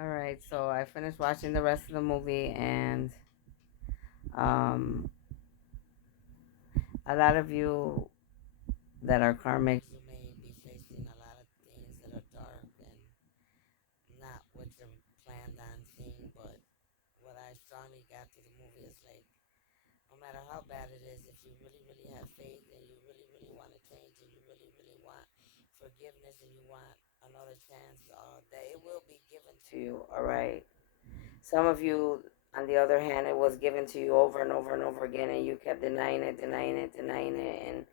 All right, so I finished watching the rest of the movie, and um, a lot of you that are karmic, you may be facing a lot of things that are dark and not what you planned on seeing. But what I strongly got through the movie is like, no matter how bad it is, if you really, really have faith and you really, really want to change and you really, really want forgiveness and you want another chance, that it will be given to you. All right. Some of you, on the other hand, it was given to you over and over and over again, and you kept denying it, denying it, denying it, and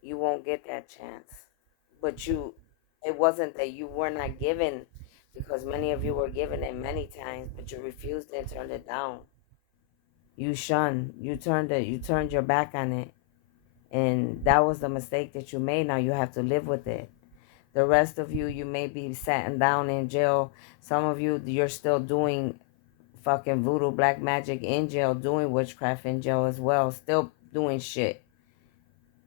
you won't get that chance. But it wasn't that you were not given, because many of you were given it many times, but you refused and turned it down. You shunned, you turned your back on it, and that was the mistake that you made. Now you have to live with it. The rest of you, you may be sitting down in jail. Some of you, you're still doing fucking voodoo black magic in jail, doing witchcraft in jail as well, still doing shit.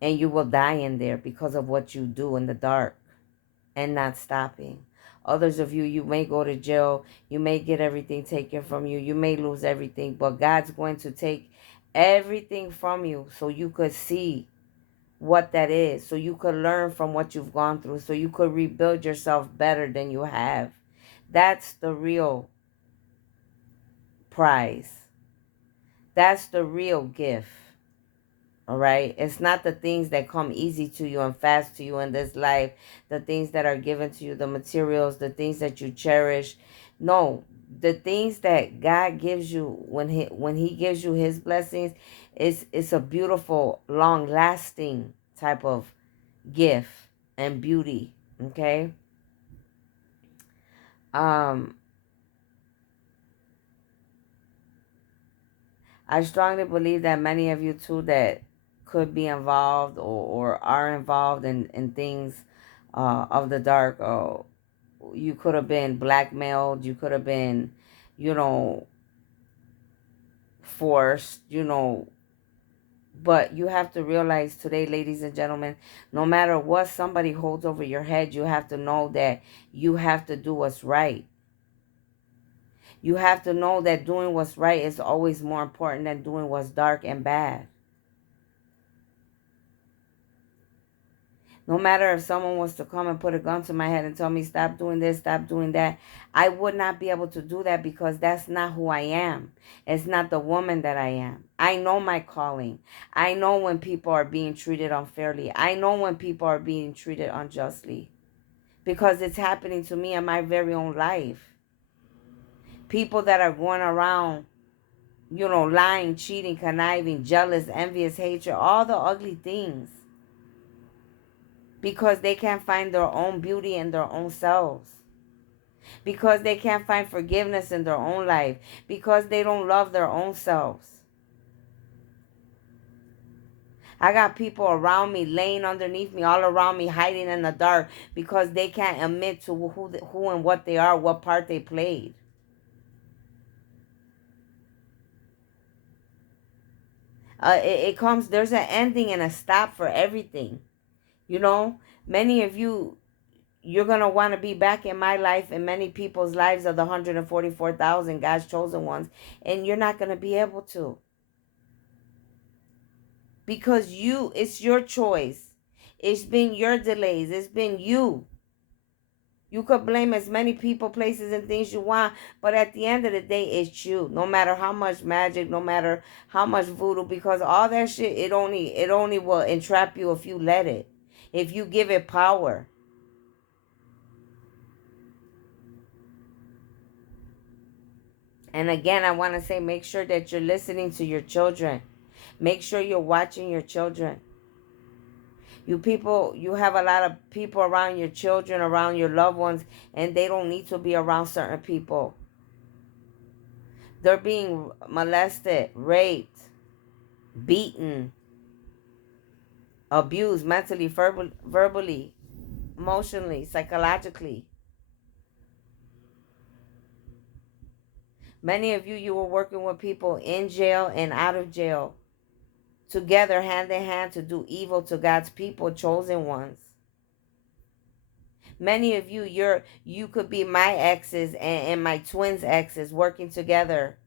And you will die in there because of what you do in the dark and not stopping. Others of you, you may go to jail, you may get everything taken from you, you may lose everything, but God's going to take everything from you so you could see what that is, so you could learn from what you've gone through, so you could rebuild yourself better than you have. That's the real prize. That's the real gift. All right. It's not the things that come easy to you and fast to you in this life, the things that are given to you, the materials, the things that you cherish. No, the things that God gives you when he gives you his blessings, it's a beautiful, long lasting type of gift and beauty. Okay. Um, I strongly believe that many of you too that could be involved or are involved in things of the dark. You could have been blackmailed. You could have been, you know, forced. But you have to realize today, ladies and gentlemen, no matter what somebody holds over your head, you have to know that you have to do what's right. You have to know that doing what's right is always more important than doing what's dark and bad. No matter if someone was to come and put a gun to my head and tell me, stop doing this, stop doing that, I would not be able to do that because that's not who I am. It's not the woman that I am. I know my calling. I know when people are being treated unfairly. I know when people are being treated unjustly because it's happening to me in my very own life. People that are going around, lying, cheating, conniving, jealous, envious, hatred, all the ugly things because they can't find their own beauty in their own selves, because they can't find forgiveness in their own life, because they don't love their own selves. I got people around me, laying underneath me, all around me, hiding in the dark because they can't admit to who and what they are, what part they played. It comes, there's an ending and a stop for everything. You know, many of you, you're going to want to be back in my life and many people's lives of the 144,000 God's chosen ones, and you're not going to be able to, because it's your choice. It's been your delays. It's been you. You could blame as many people, places, and things you want, but at the end of the day, it's you. No matter how much magic, no matter how much voodoo, because all that shit, it only will entrap you if you let it, if you give it power. And again, I want to say, make sure that you're listening to your children. Make sure you're watching your children. You have a lot of people around your children, around your loved ones, and they don't need to be around certain people. They're being molested, raped, beaten, abused mentally, verbally, emotionally, psychologically. Many of you, you were working with people in jail and out of jail, together, hand in hand, to do evil to God's people, chosen ones. Many of you, you could be my exes and my twins' exes working together.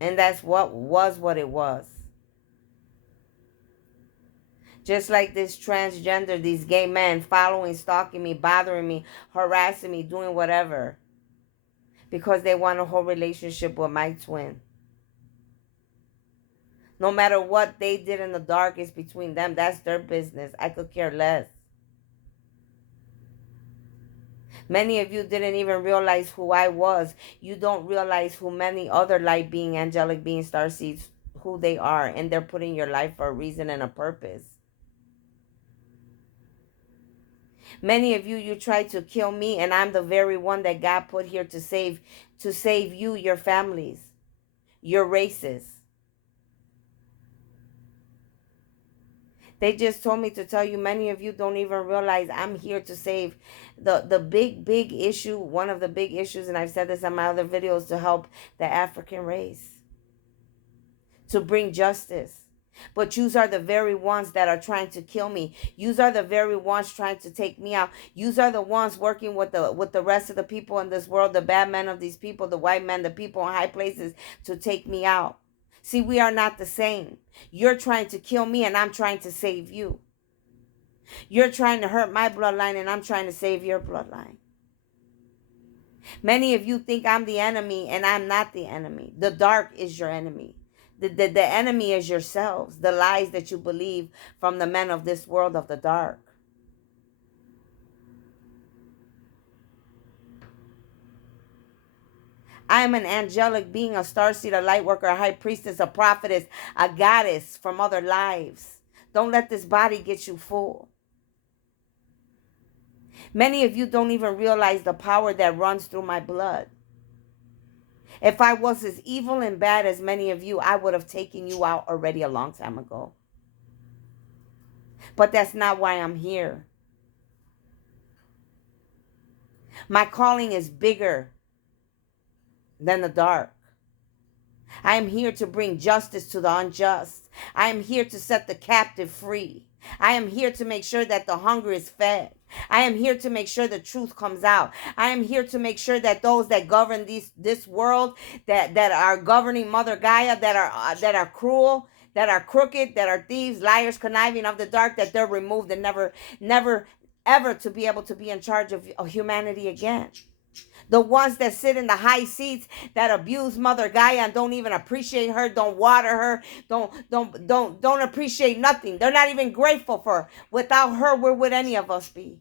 And that's what it was. Just like this transgender, these gay men following, stalking me, bothering me, harassing me, doing whatever. Because they want a whole relationship with my twin. No matter what they did in the dark is between them. That's their business. I could care less. Many of you didn't even realize who I was. You don't realize who many other light being, angelic being, star seeds, who they are. And they're putting your life for a reason and a purpose. Many of you, you tried to kill me, and I'm the very one that God put here to save you, your families, your races. They just told me to tell you, many of you don't even realize I'm here to save the big issue, one of the big issues, and I've said this in my other videos, to help the African race, to bring justice. But yous are the very ones that are trying to kill me. Yous are the very ones trying to take me out. Yous are the ones working with the rest of the people in this world, the bad men of these people, the white men, the people in high places, to take me out. See, we are not the same. You're trying to kill me and I'm trying to save you. You're trying to hurt my bloodline and I'm trying to save your bloodline. Many of you think I'm the enemy and I'm not the enemy. The dark is your enemy. The enemy is yourselves, the lies that you believe from the men of this world of the dark. I am an angelic being, a starseed, a light worker, a high priestess, a prophetess, a goddess from other lives. Don't let this body get you full. Many of you don't even realize the power that runs through my blood. If I was as evil and bad as many of you, I would have taken you out already a long time ago. But that's not why I'm here. My calling is bigger than the dark. I am here to bring justice to the unjust. I am here to set the captive free. I am here to make sure that the hungry is fed. I am here to make sure the truth comes out. I am here to make sure that those that govern this world, that are governing Mother Gaia, that are cruel, that are crooked, that are thieves, liars, conniving of the dark, that they're removed and never ever to be able to be in charge of humanity again. The ones that sit in the high seats, that abuse Mother Gaia and don't even appreciate her, don't water her, don't appreciate nothing. They're not even grateful for her. Without her, where would any of us be?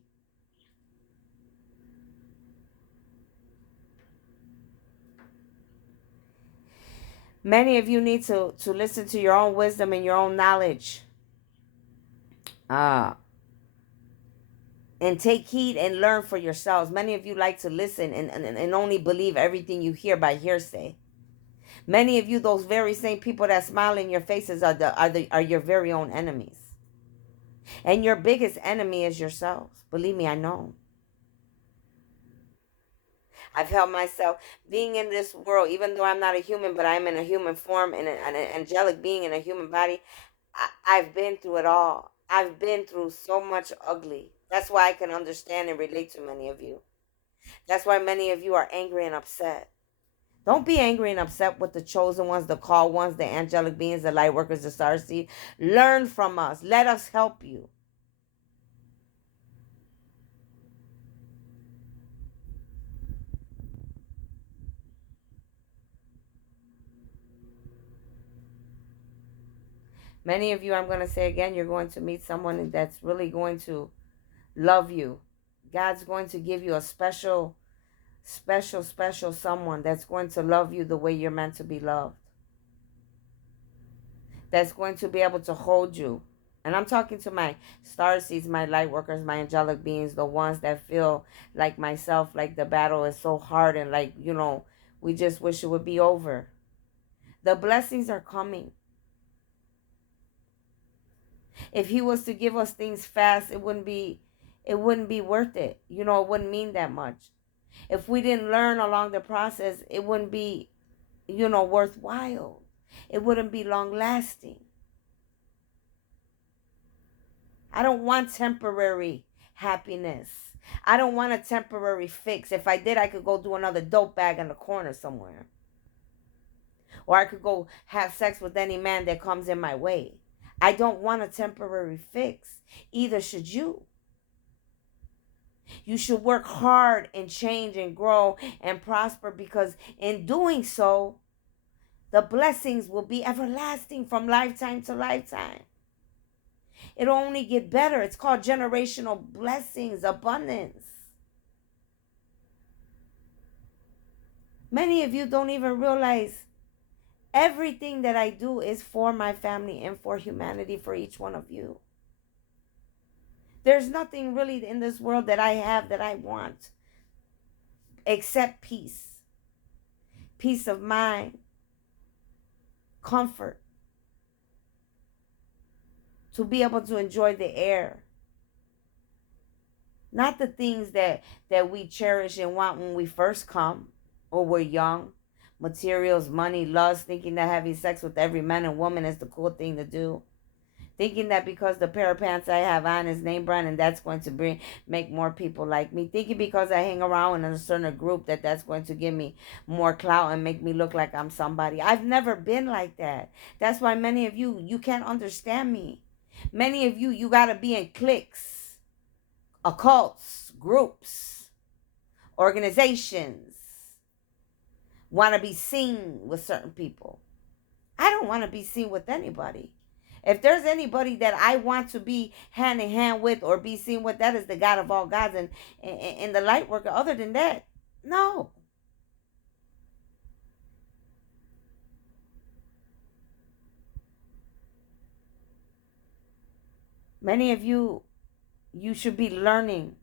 Many of you need to listen to your own wisdom and your own knowledge. And take heed and learn for yourselves. Many of you like to listen and only believe everything you hear by hearsay. Many of you, those very same people that smile in your faces, are your very own enemies. And your biggest enemy is yourselves. Believe me, I know. I've held myself being in this world, even though I'm not a human, but I'm in a human form and an angelic being in a human body. I've been through it all. I've been through so much ugly. That's why I can understand and relate to many of you. That's why many of you are angry and upset. Don't be angry and upset with the chosen ones, the called ones, the angelic beings, the light workers, the starseed. Learn from us. Let us help you. Many of you, I'm going to say again, you're going to meet someone that's really going to love you. God's going to give you a special someone that's going to love you the way you're meant to be loved. That's going to be able to hold you. And I'm talking to my starseeds, my light workers, my angelic beings, the ones that feel like myself, like the battle is so hard and like, we just wish it would be over. The blessings are coming. If he was to give us things fast, it wouldn't be worth it. It wouldn't mean that much. If we didn't learn along the process, it wouldn't be, worthwhile. It wouldn't be long lasting. I don't want temporary happiness. I don't want a temporary fix. If I did, I could go do another dope bag in the corner somewhere. Or I could go have sex with any man that comes in my way. I don't want a temporary fix. Either should you. You should work hard and change and grow and prosper, because in doing so, the blessings will be everlasting from lifetime to lifetime. It'll only get better. It's called generational blessings, abundance. Many of you don't even realize everything that I do is for my family and for humanity, for each one of you. There's nothing really in this world that I have that I want except peace. Peace of mind, comfort, to be able to enjoy the air. Not the things that we cherish and want when we first come or we're young. Materials, money, lust, thinking that having sex with every man and woman is the cool thing to do. Thinking that because the pair of pants I have on is name brand and that's going to make more people like me. Thinking because I hang around in a certain group that that's going to give me more clout and make me look like I'm somebody. I've never been like that. That's why many of you can't understand me. Many of you got to be in cliques, occults, groups, organizations. Want to be seen with certain people. I don't want to be seen with anybody. If there's anybody that I want to be hand in hand with or be seen with, that is the God of all gods and the light worker. Other than that, no. Many of you should be learning.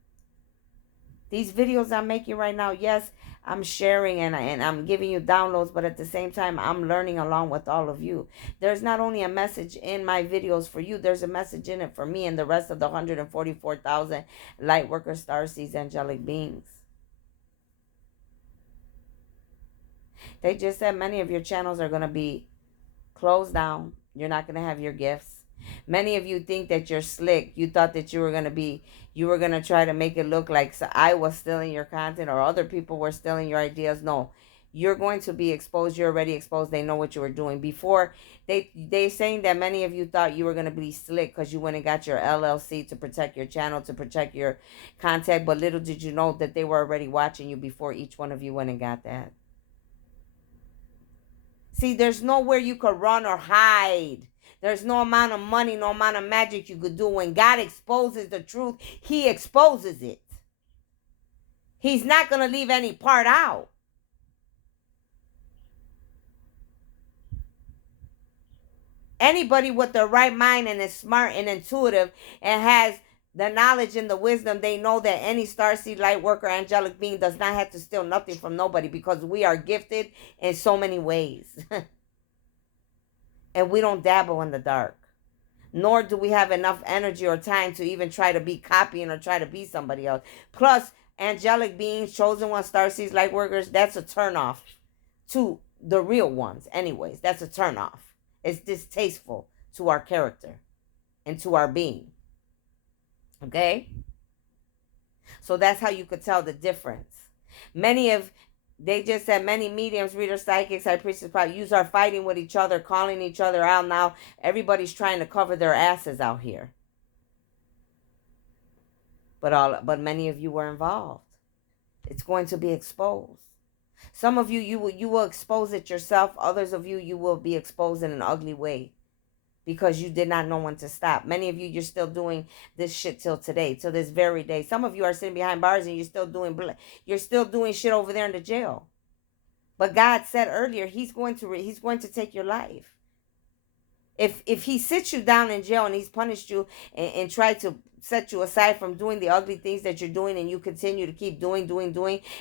These videos I'm making right now, yes, I'm sharing and I'm giving you downloads, but at the same time, I'm learning along with all of you. There's not only a message in my videos for you, there's a message in it for me and the rest of the 144,000 light worker, starseeds, angelic beings. They just said many of your channels are going to be closed down. You're not going to have your gifts. Many of you think that you're slick. You thought that you were going to try to make it look like I was stealing your content or other people were stealing your ideas. No, you're going to be exposed. You're already exposed. They know what you were doing before. They saying that many of you thought you were going to be slick because you went and got your LLC to protect your channel, to protect your content. But little did you know that they were already watching you before each one of you went and got that. See, there's nowhere you could run or hide. There's no amount of money, no amount of magic you could do. When God exposes the truth, he exposes it. He's not going to leave any part out. Anybody with the right mind and is smart and intuitive and has the knowledge and the wisdom, they know that any starseed, light worker, angelic being does not have to steal nothing from nobody, because we are gifted in so many ways. And we don't dabble in the dark. Nor do we have enough energy or time to even try to be copying or try to be somebody else. Plus, angelic beings, chosen ones, starseeds, light workers, that's a turnoff to the real ones. Anyways, that's a turnoff. It's distasteful to our character and to our being. Okay? So that's how you could tell the difference. They just said many mediums, readers, psychics, high priestess, use are fighting with each other, calling each other out now. Everybody's trying to cover their asses out here. But many of you were involved. It's going to be exposed. Some of you will expose it yourself. Others of you will be exposed in an ugly way, because you did not know when to stop. Many of you, you're still doing this shit till today, till this very day. Some of you are sitting behind bars and you're still doing shit over there in the jail. But God said earlier, he's going to take your life. If he sits you down in jail and he's punished you and tried to set you aside from doing the ugly things that you're doing, and you continue to keep doing,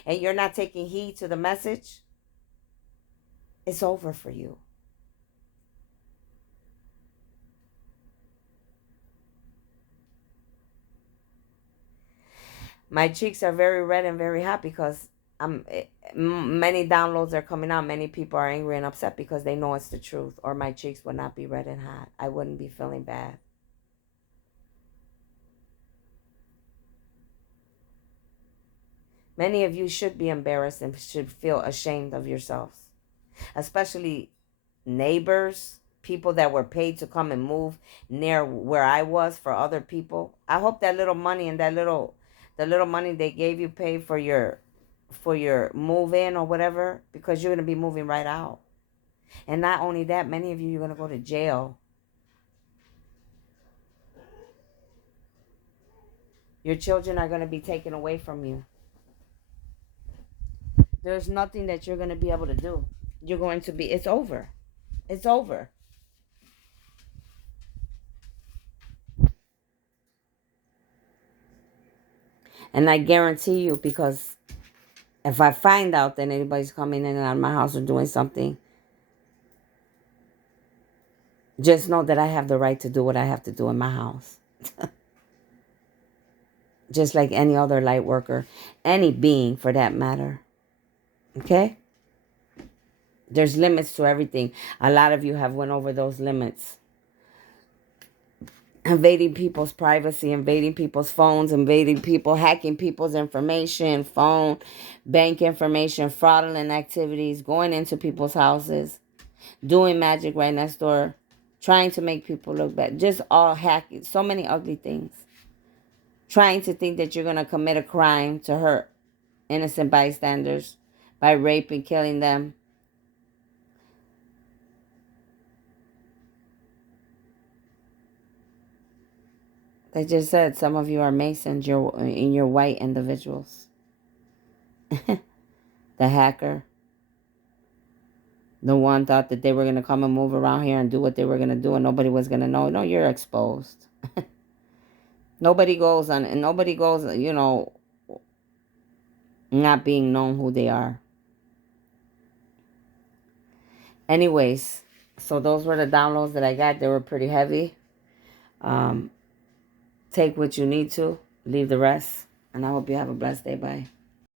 and you're not taking heed to the message, it's over for you. My cheeks are very red and very hot because many downloads are coming out. Many people are angry and upset because they know it's the truth, or my cheeks would not be red and hot. I wouldn't be feeling bad. Many of you should be embarrassed and should feel ashamed of yourselves, especially neighbors, people that were paid to come and move near where I was for other people. I hope that little money and the little money they gave you paid for your move in or whatever, because you're going to be moving right out. And not only that, many of you, you're going to go to jail. Your children are going to be taken away from you. There's nothing that you're going to be able to do. You're going to be, it's over. It's over. And I guarantee you, because if I find out that anybody's coming in and out of my house or doing something, just know that I have the right to do what I have to do in my house. Just like any other light worker, any being for that matter. Okay? There's limits to everything. A lot of you have went over those limits. Invading people's privacy, invading people's phones, invading people, hacking people's information, phone, bank information, fraudulent activities, going into people's houses, doing magic right next door, trying to make people look bad. Just all hacking. So many ugly things. Trying to think that you're going to commit a crime to hurt innocent bystanders by raping, killing them. They just said some of you are Masons, you're white individuals. The hacker. The one thought that they were going to come and move around here and do what they were going to do and nobody was going to know. No, you're exposed. Nobody goes on, and nobody goes, not being known who they are. Anyways, so those were the downloads that I got. They were pretty heavy. Take what you need to, leave the rest. And I hope you have a blessed day. Bye.